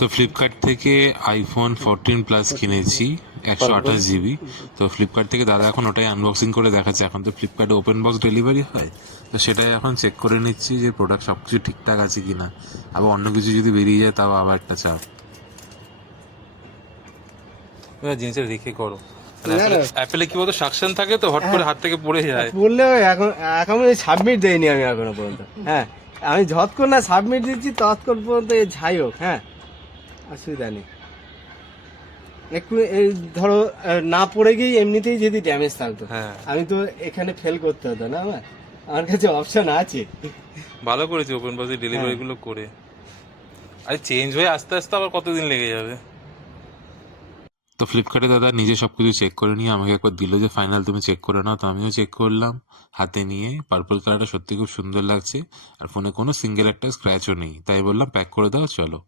তো ফ্লিপকার্ট থেকে iPhone 14 plus কিনেছি, 128 জিবি। তো ফ্লিপকার্ট থেকে দাদা এখন ওটাই আনবক্সিং করে দেখাচ্ছে। এখন তো ফ্লিপকার্টে ওপেন বক্স ডেলিভারি হয়, তো সেটাই এখন চেক করে নিচ্ছি যে প্রোডাক্ট সব কিছু ঠিকঠাক আছে কিনা। আবার অন্য কিছু যদি বেরিয়ে যায় তাও আবার একটা চাপ। জিনিসটা রেখে করো, না না, অ্যাপেলে কি বলতো সাকশন থাকে, তো হট করে হাত থেকে পড়ে যায়। বললেও এখন এখন সাবমিট দেয়নি আমি এখনো পর্যন্ত। হ্যাঁ, আমি যতক্ষণ না সাবমিট দিচ্ছি ততক্ষণ পর্যন্ত যাই হোক, হ্যাঁ অসুবিধা নেই। একটু এই ধরো না পড়ে গিয়ে এমনিতেই যদি ড্যামেজ থাকতো, হ্যাঁ, আমি তো এখানে ফেল করতে হতো না। আমার কাছে অপশন আছে। ভালো করেছি ওপেন বক্সে ডেলিভারি গুলো করে। আরে চেঞ্জ হয়ে আস্তে আস্তে আবার কতদিন লেগে যাবে। তো ফ্লিপকার্টে দাদা নিজে সবকিছু চেক করে নিয়ে আমাকে একবার দিল যে ফাইনাল তুমি চেক করে নাও। তো আমিও চেক করলাম হাতে নিয়ে। পার্পল কালারটা সত্যি খুব সুন্দর লাগছে, আর ফোনে কোনো সিঙ্গেল একটা স্ক্র্যাচও নেই। তাই বললাম প্যাক করে দাও, চলো।